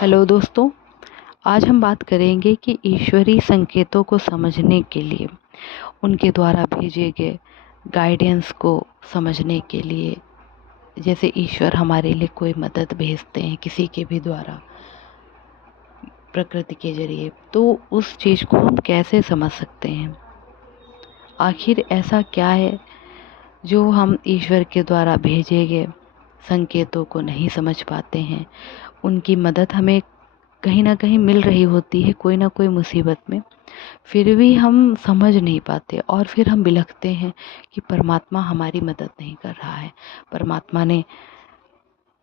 Hello दोस्तों, आज हम बात करेंगे कि ईश्वरीय संकेतों को समझने के लिए, उनके द्वारा भेजे गए गाइडेंस को समझने के लिए, जैसे ईश्वर हमारे लिए कोई मदद भेजते हैं किसी के भी द्वारा, प्रकृति के जरिए, तो उस चीज़ को हम कैसे समझ सकते हैं। आखिर ऐसा क्या है जो हम ईश्वर के द्वारा भेजे गए संकेतों को नहीं समझ पाते हैं। उनकी मदद हमें कहीं ना कहीं मिल रही होती है, कोई ना कोई मुसीबत में, फिर भी हम समझ नहीं पाते और फिर हम बिलखते हैं कि परमात्मा हमारी मदद नहीं कर रहा है। परमात्मा ने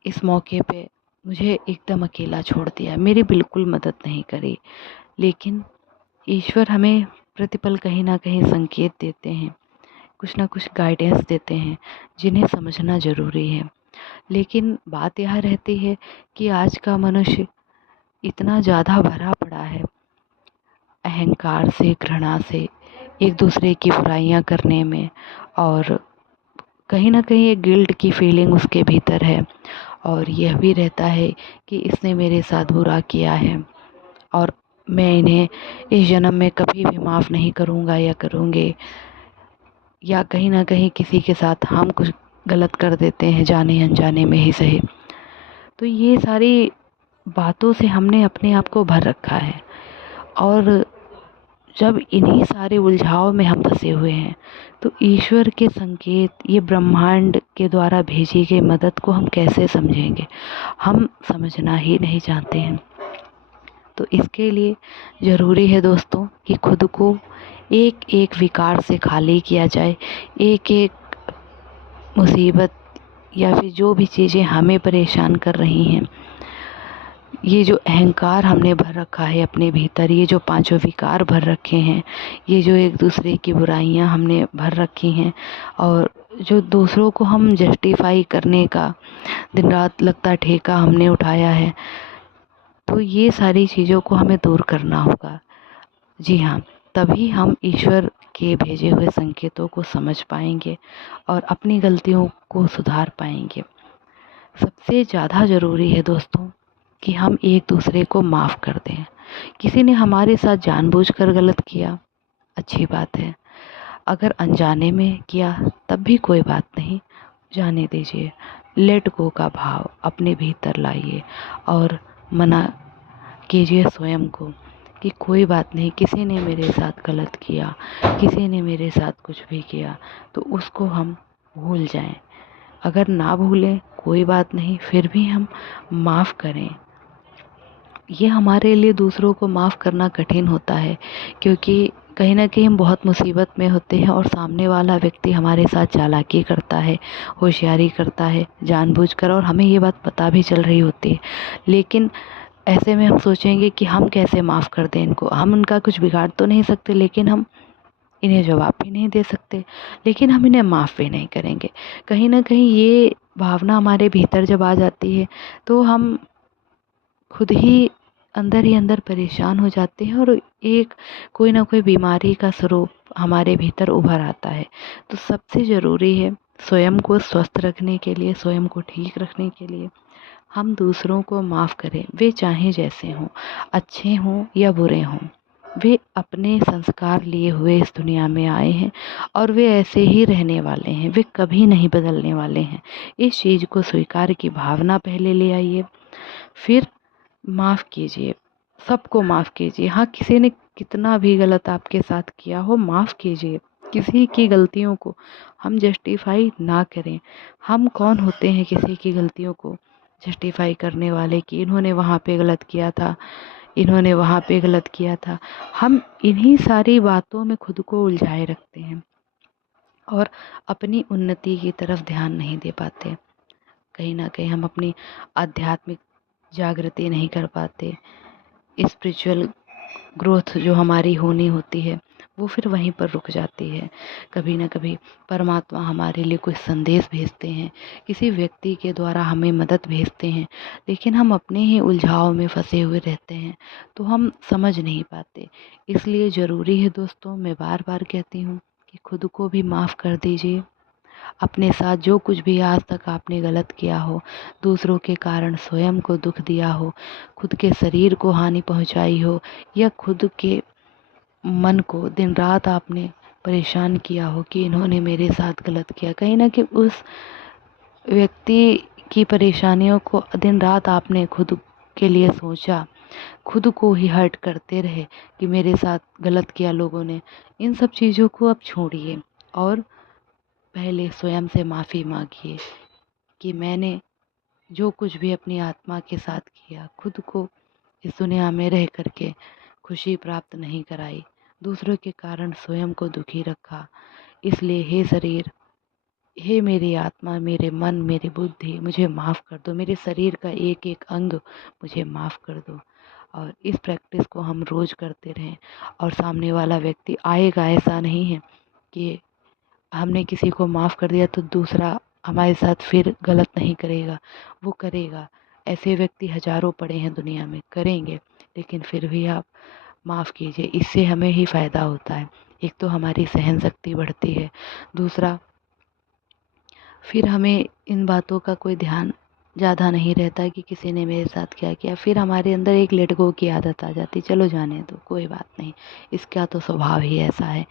इस मौके पे मुझे एकदम अकेला छोड़ दिया, मेरी बिल्कुल मदद नहीं करी। लेकिन ईश्वर हमें प्रतिपल कहीं ना कहीं संकेत देते हैं, कुछ ना कुछ गाइडेंस देते हैं, जिन्हें समझना ज़रूरी है। लेकिन बात यह रहती है कि आज का मनुष्य इतना ज़्यादा भरा पड़ा है अहंकार से, घृणा से, एक दूसरे की बुराइयां करने में, और कहीं ना कहीं एक गिल्ट की फीलिंग उसके भीतर है, और यह भी रहता है कि इसने मेरे साथ बुरा किया है और मैं इन्हें इस जन्म में कभी भी माफ़ नहीं करूँगा या करूँगी, या कहीं ना कहीं किसी के साथ हम कुछ गलत कर देते हैं जाने अनजाने में ही सही। तो ये सारी बातों से हमने अपने आप को भर रखा है, और जब इन्हीं सारे उलझाव में हम फंसे हुए हैं तो ईश्वर के संकेत, ये ब्रह्मांड के द्वारा भेजी गई मदद को हम कैसे समझेंगे। हम समझना ही नहीं चाहते हैं। तो इसके लिए ज़रूरी है दोस्तों कि खुद को एक एक विकार से खाली किया जाए। एक एक मुसीबत या फिर जो भी चीज़ें हमें परेशान कर रही हैं, ये जो अहंकार हमने भर रखा है अपने भीतर, ये जो पांचों विकार भर रखे हैं, ये जो एक दूसरे की बुराइयां हमने भर रखी हैं, और जो दूसरों को हम जस्टिफाई करने का दिन रात लगता ठेका हमने उठाया है, तो ये सारी चीज़ों को हमें दूर करना होगा। जी हाँ, तभी हम ईश्वर के भेजे हुए संकेतों को समझ पाएंगे और अपनी गलतियों को सुधार पाएंगे। सबसे ज़्यादा ज़रूरी है दोस्तों कि हम एक दूसरे को माफ़ कर दें। किसी ने हमारे साथ जानबूझकर गलत किया, अच्छी बात है। अगर अनजाने में किया तब भी कोई बात नहीं, जाने दीजिए। लेट गो का भाव अपने भीतर लाइए और मना कीजिए स्वयं को कि कोई बात नहीं, किसी ने मेरे साथ गलत किया, किसी ने मेरे साथ कुछ भी किया, तो उसको हम भूल जाएं। अगर ना भूलें कोई बात नहीं, फिर भी हम माफ़ करें। ये हमारे लिए दूसरों को माफ़ करना कठिन होता है, क्योंकि कहीं ना कहीं हम बहुत मुसीबत में होते हैं और सामने वाला व्यक्ति हमारे साथ चालाकी करता है, होशियारी करता है जानबूझकर, और हमें ये बात पता भी चल रही होती है। लेकिन ऐसे में हम सोचेंगे कि हम कैसे माफ़ कर दें इनको, हम उनका कुछ बिगाड़ तो नहीं सकते, लेकिन हम इन्हें जवाब भी नहीं दे सकते, लेकिन हम इन्हें माफ़ भी नहीं करेंगे। कहीं ना कहीं ये भावना हमारे भीतर जब आ जाती है तो हम खुद ही अंदर परेशान हो जाते हैं, और एक कोई ना कोई बीमारी का स्वरूप हमारे भीतर उभर आता है। तो सबसे ज़रूरी है स्वयं को स्वस्थ रखने के लिए, स्वयं को ठीक रखने के लिए हम दूसरों को माफ़ करें। वे चाहे जैसे हों, अच्छे हों या बुरे हों, वे अपने संस्कार लिए हुए इस दुनिया में आए हैं और वे ऐसे ही रहने वाले हैं, वे कभी नहीं बदलने वाले हैं। इस चीज़ को स्वीकार की भावना पहले ले आइए, फिर माफ़ कीजिए, सबको माफ़ कीजिए। हाँ, किसी ने कितना भी गलत आपके साथ किया हो, माफ़ कीजिए। किसी की गलतियों को हम जस्टिफाई ना करें। हम कौन होते हैं किसी की गलतियों को जस्टिफाई करने वाले, कि इन्होंने वहाँ पे गलत किया था, इन्होंने वहाँ पे गलत किया था। हम इन्हीं सारी बातों में खुद को उलझाए रखते हैं और अपनी उन्नति की तरफ ध्यान नहीं दे पाते। कहीं ना कहीं हम अपनी आध्यात्मिक जागृति नहीं कर पाते। स्पिरिचुअल ग्रोथ जो हमारी होनी होती है वो फिर वहीं पर रुक जाती है। कभी ना कभी परमात्मा हमारे लिए कुछ संदेश भेजते हैं, किसी व्यक्ति के द्वारा हमें मदद भेजते हैं, लेकिन हम अपने ही उलझाव में फंसे हुए रहते हैं, तो हम समझ नहीं पाते। इसलिए ज़रूरी है दोस्तों, मैं बार बार कहती हूँ कि खुद को भी माफ़ कर दीजिए, अपने साथ जो कुछ भी आज तक आपने गलत किया हो, दूसरों के कारण स्वयं को दुख दिया हो, खुद के शरीर को हानि पहुंचाई हो, या खुद के मन को दिन रात आपने परेशान किया हो कि इन्होंने मेरे साथ गलत किया, कहीं ना कहीं उस व्यक्ति की परेशानियों को दिन रात आपने खुद के लिए सोचा, खुद को ही हर्ट करते रहे कि मेरे साथ गलत किया लोगों ने। इन सब चीज़ों को अब छोड़िए और पहले स्वयं से माफ़ी मांगिए कि मैंने जो कुछ भी अपनी आत्मा के साथ किया, खुद को इस दुनिया में रह करके खुशी प्राप्त नहीं कराई, दूसरों के कारण स्वयं को दुखी रखा। इसलिए हे शरीर, हे मेरी आत्मा, मेरे मन, मेरी बुद्धि, मुझे माफ़ कर दो, मेरे शरीर का एक एक अंग मुझे माफ़ कर दो। और इस प्रैक्टिस को हम रोज़ करते रहें और सामने वाला व्यक्ति आएगा, ऐसा नहीं है कि हमने किसी को माफ़ कर दिया तो दूसरा हमारे साथ फिर गलत नहीं करेगा, वो करेगा। ऐसे व्यक्ति हज़ारों पड़े हैं दुनिया में, करेंगे, लेकिन फिर भी आप माफ़ कीजिए, इससे हमें ही फ़ायदा होता है। एक तो हमारी सहन शक्ति बढ़ती है, दूसरा फिर हमें इन बातों का कोई ध्यान ज़्यादा नहीं रहता कि किसी ने मेरे साथ क्या किया। फिर हमारे अंदर एक लेट गो की आदत आ जाती, चलो जाने दो, कोई बात नहीं, इसका तो स्वभाव ही ऐसा है।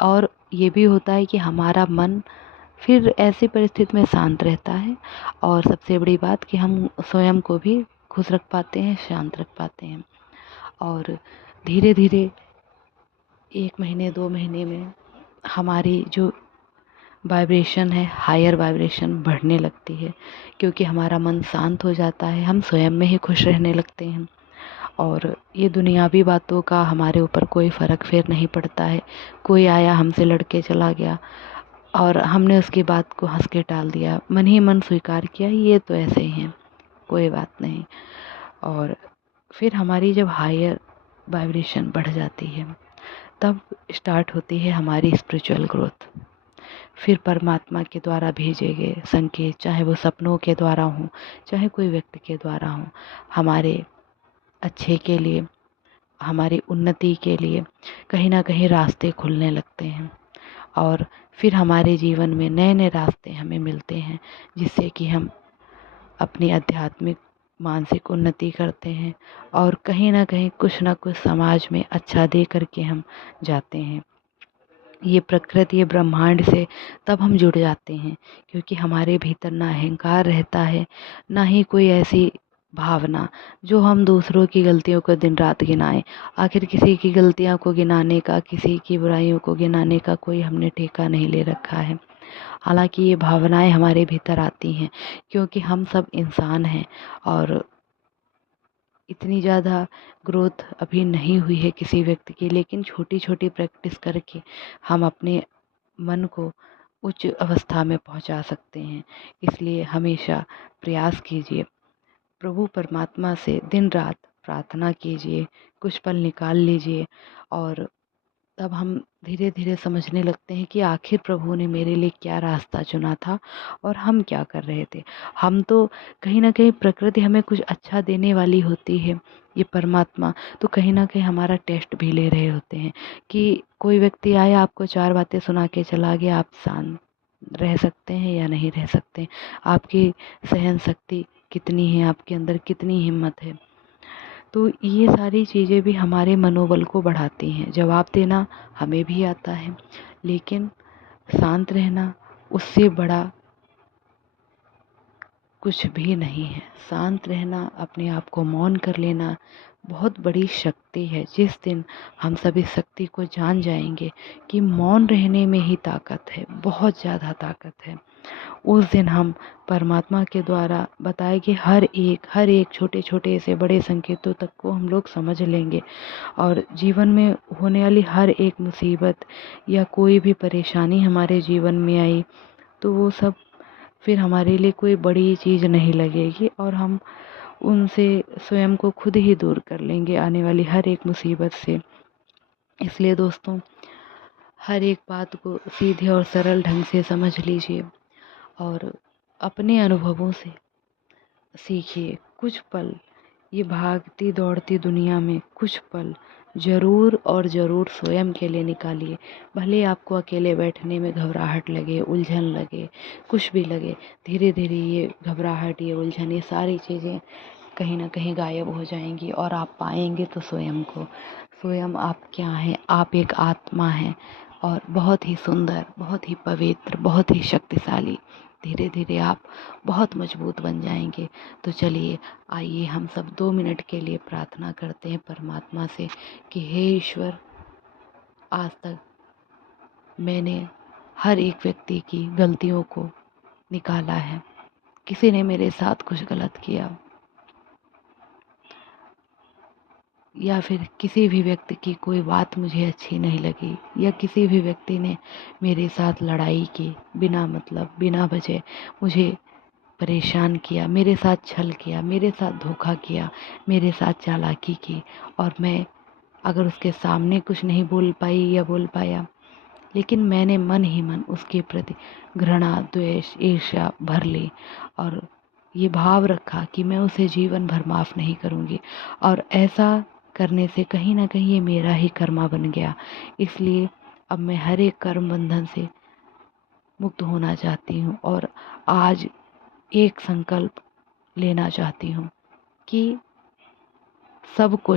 और ये भी होता है कि हमारा मन फिर ऐसी परिस्थिति में शांत रहता है, और सबसे बड़ी बात कि हम स्वयं को भी खुश रख पाते हैं, शांत रख पाते हैं। और धीरे धीरे 1 महीने 2 महीने में हमारी जो वाइब्रेशन है, हायर वाइब्रेशन बढ़ने लगती है, क्योंकि हमारा मन शांत हो जाता है, हम स्वयं में ही खुश रहने लगते हैं, और ये दुनियावी बातों का हमारे ऊपर कोई फ़र्क फिर नहीं पड़ता है। कोई आया हमसे लड़के चला गया और हमने उसकी बात को हंस के टाल दिया, मन ही मन स्वीकार किया ये तो ऐसे ही हैं, कोई बात नहीं। और फिर हमारी जब हायर वाइब्रेशन बढ़ जाती है, तब स्टार्ट होती है हमारी स्पिरिचुअल ग्रोथ। फिर परमात्मा के द्वारा भेजे गए संकेत, चाहे वो सपनों के द्वारा हों, चाहे कोई व्यक्ति के द्वारा हों, हमारे अच्छे के लिए, हमारी उन्नति के लिए कहीं ना कहीं रास्ते खुलने लगते हैं, और फिर हमारे जीवन में नए नए रास्ते हमें मिलते हैं, जिससे कि हम अपनी आध्यात्मिक मानसिक उन्नति करते हैं, और कहीं ना कहीं कुछ ना कुछ समाज में अच्छा दे करके हम जाते हैं। ये प्रकृति, ये ब्रह्मांड से तब हम जुड़ जाते हैं, क्योंकि हमारे भीतर ना अहंकार रहता है, ना ही कोई ऐसी भावना जो हम दूसरों की गलतियों को दिन रात गिनाएं। आखिर किसी की गलतियों को गिनाने का, किसी की बुराइयों को गिनाने का कोई हमने ठेका नहीं ले रखा है। हालांकि ये भावनाएं हमारे भीतर आती हैं, क्योंकि हम सब इंसान हैं, और इतनी ज़्यादा ग्रोथ अभी नहीं हुई है किसी व्यक्ति की, लेकिन छोटी छोटी प्रैक्टिस करके हम अपने मन को उच्च अवस्था में पहुंचा सकते हैं। इसलिए हमेशा प्रयास कीजिए, प्रभु परमात्मा से दिन रात प्रार्थना कीजिए, कुछ पल निकाल लीजिए, और तब हम धीरे धीरे समझने लगते हैं कि आखिर प्रभु ने मेरे लिए क्या रास्ता चुना था और हम क्या कर रहे थे। हम तो कहीं ना कहीं, प्रकृति हमें कुछ अच्छा देने वाली होती है, ये परमात्मा तो कहीं ना कहीं हमारा टेस्ट भी ले रहे होते हैं कि कोई व्यक्ति आया, आपको 4 बातें सुना के चला गया, आप शांत रह सकते हैं या नहीं रह सकते, आपकी सहन शक्ति कितनी है, आपके अंदर कितनी हिम्मत है। तो ये सारी चीज़ें भी हमारे मनोबल को बढ़ाती हैं। जवाब देना हमें भी आता है, लेकिन शांत रहना उससे बड़ा कुछ भी नहीं है। शांत रहना, अपने आप को मौन कर लेना बहुत बड़ी शक्ति है। जिस दिन हम सब इस शक्ति को जान जाएंगे कि मौन रहने में ही ताकत है, बहुत ज़्यादा ताकत है, उस दिन हम परमात्मा के द्वारा बताए कि हर एक छोटे छोटे से बड़े संकेतों तक को हम लोग समझ लेंगे, और जीवन में होने वाली हर एक मुसीबत या कोई भी परेशानी हमारे जीवन में आई तो वो सब फिर हमारे लिए कोई बड़ी चीज़ नहीं लगेगी, और हम उनसे स्वयं को खुद ही दूर कर लेंगे आने वाली हर एक मुसीबत से। इसलिए दोस्तों, हर एक बात को सीधे और सरल ढंग से समझ लीजिए, और अपने अनुभवों से सीखिए। कुछ पल ये भागती दौड़ती दुनिया में कुछ पल ज़रूर और ज़रूर स्वयं के लिए निकालिए। भले आपको अकेले बैठने में घबराहट लगे, उलझन लगे, कुछ भी लगे, धीरे धीरे ये घबराहट, ये उलझन, ये सारी चीज़ें कहीं ना कहीं गायब हो जाएंगी और आप पाएंगे तो स्वयं को। स्वयं आप क्या हैं? आप एक आत्मा हैं और बहुत ही सुंदर, बहुत ही पवित्र, बहुत ही शक्तिशाली। धीरे धीरे आप बहुत मजबूत बन जाएंगे। तो चलिए, आइए हम सब 2 मिनट के लिए प्रार्थना करते हैं परमात्मा से कि हे ईश्वर, आज तक मैंने हर एक व्यक्ति की गलतियों को निकाला है। किसी ने मेरे साथ कुछ गलत किया या फिर किसी भी व्यक्ति की कोई बात मुझे अच्छी नहीं लगी या किसी भी व्यक्ति ने मेरे साथ लड़ाई की, बिना मतलब बिना वजह मुझे परेशान किया, मेरे साथ छल किया, मेरे साथ धोखा किया, मेरे साथ चालाकी की, और मैं अगर उसके सामने कुछ नहीं बोल पाई या बोल पाया, लेकिन मैंने मन ही मन उसके प्रति घृणा, द्वेष, ईर्ष्या भर ली और ये भाव रखा कि मैं उसे जीवन भर माफ़ नहीं करूँगी। और ऐसा करने से कहीं ना कहीं ये मेरा ही कर्मा बन गया। इसलिए अब मैं हर एक कर्म बंधन से मुक्त होना चाहती हूँ और आज एक संकल्प लेना चाहती हूँ कि सबको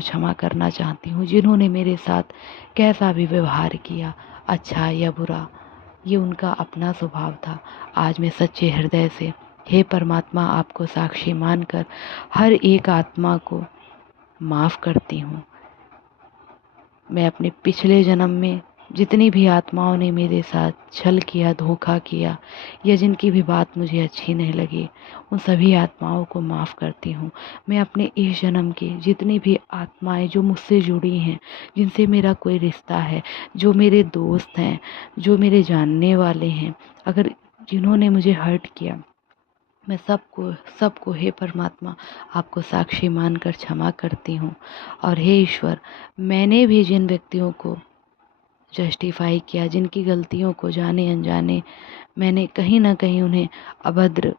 क्षमा करना चाहती हूँ। जिन्होंने मेरे साथ कैसा भी व्यवहार किया, अच्छा या बुरा, ये उनका अपना स्वभाव था। आज मैं सच्चे हृदय से हे परमात्मा आपको साक्षी मानकर हर एक आत्मा को माफ़ करती हूँ। मैं अपने पिछले जन्म में जितनी भी आत्माओं ने मेरे साथ छल किया, धोखा किया या जिनकी भी बात मुझे अच्छी नहीं लगी, उन सभी आत्माओं को माफ़ करती हूँ। मैं अपने इस जन्म की जितनी भी आत्माएं जो मुझसे जुड़ी हैं, जिनसे मेरा कोई रिश्ता है, जो मेरे दोस्त हैं, जो मेरे जानने वाले हैं, अगर जिन्होंने मुझे हर्ट किया, मैं सबको हे परमात्मा आपको साक्षी मानकर क्षमा करती हूँ। और हे ईश्वर, मैंने भी जिन व्यक्तियों को जस्टिफाई किया, जिनकी गलतियों को जाने अनजाने मैंने कहीं ना कहीं उन्हें अभद्र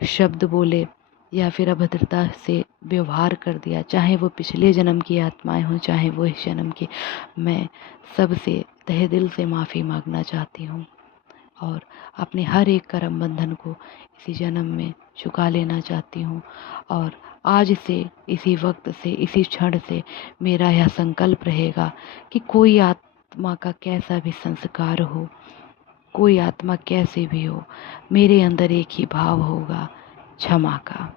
शब्द बोले या फिर अभद्रता से व्यवहार कर दिया, चाहे वो पिछले जन्म की आत्माएं हों, चाहे वो इस जन्म की, मैं सबसे तहे दिल से माफ़ी मांगना चाहती हूँ और अपने हर एक कर्म बंधन को इसी जन्म में चुका लेना चाहती हूँ। और आज से, इसी वक्त से, इसी क्षण से मेरा यह संकल्प रहेगा कि कोई आत्मा का कैसा भी संस्कार हो, कोई आत्मा कैसे भी हो, मेरे अंदर एक ही भाव होगा, क्षमा का।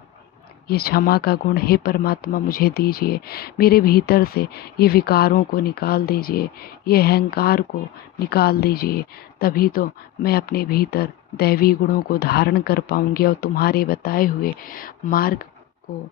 ये क्षमा का गुण हे परमात्मा मुझे दीजिए। मेरे भीतर से ये विकारों को निकाल दीजिए, ये अहंकार को निकाल दीजिए। तभी तो मैं अपने भीतर दैवी गुणों को धारण कर पाऊंगी और तुम्हारे बताए हुए मार्ग को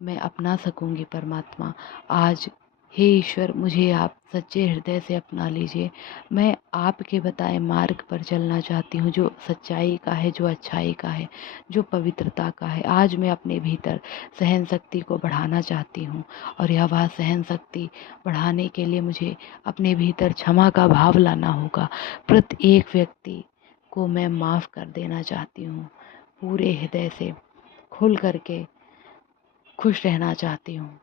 मैं अपना सकूंगी। परमात्मा, आज हे ईश्वर, मुझे आप सच्चे हृदय से अपना लीजिए। मैं आपके बताए मार्ग पर चलना चाहती हूँ, जो सच्चाई का है, जो अच्छाई का है, जो पवित्रता का है। आज मैं अपने भीतर सहन शक्ति को बढ़ाना चाहती हूँ और यह वह सहन शक्ति बढ़ाने के लिए मुझे अपने भीतर क्षमा का भाव लाना होगा। प्रत्येक व्यक्ति को मैं माफ़ कर देना चाहती हूँ, पूरे हृदय से खुल करके खुश रहना चाहती हूँ।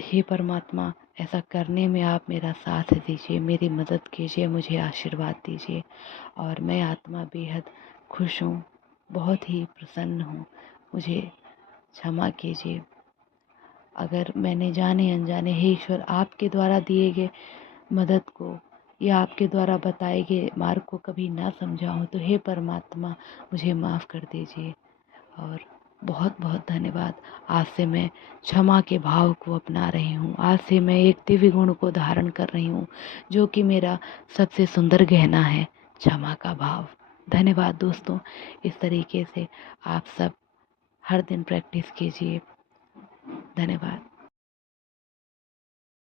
हे परमात्मा, ऐसा करने में आप मेरा साथ दीजिए, मेरी मदद कीजिए, मुझे आशीर्वाद दीजिए। और मैं आत्मा बेहद खुश हूँ, बहुत ही प्रसन्न हूँ। मुझे क्षमा कीजिए अगर मैंने जाने अनजाने, हे ईश्वर, आपके द्वारा दिए गए मदद को या आपके द्वारा बताए गए मार्ग को कभी ना समझा हो तो हे परमात्मा मुझे माफ़ कर दीजिए। और बहुत बहुत धन्यवाद। आज से मैं क्षमा के भाव को अपना रही हूँ। आज से मैं एक दिव्य गुण को धारण कर रही हूँ, जो कि मेरा सबसे सुंदर गहना है, क्षमा का भाव। धन्यवाद दोस्तों। इस तरीके से आप सब हर दिन प्रैक्टिस कीजिए। धन्यवाद।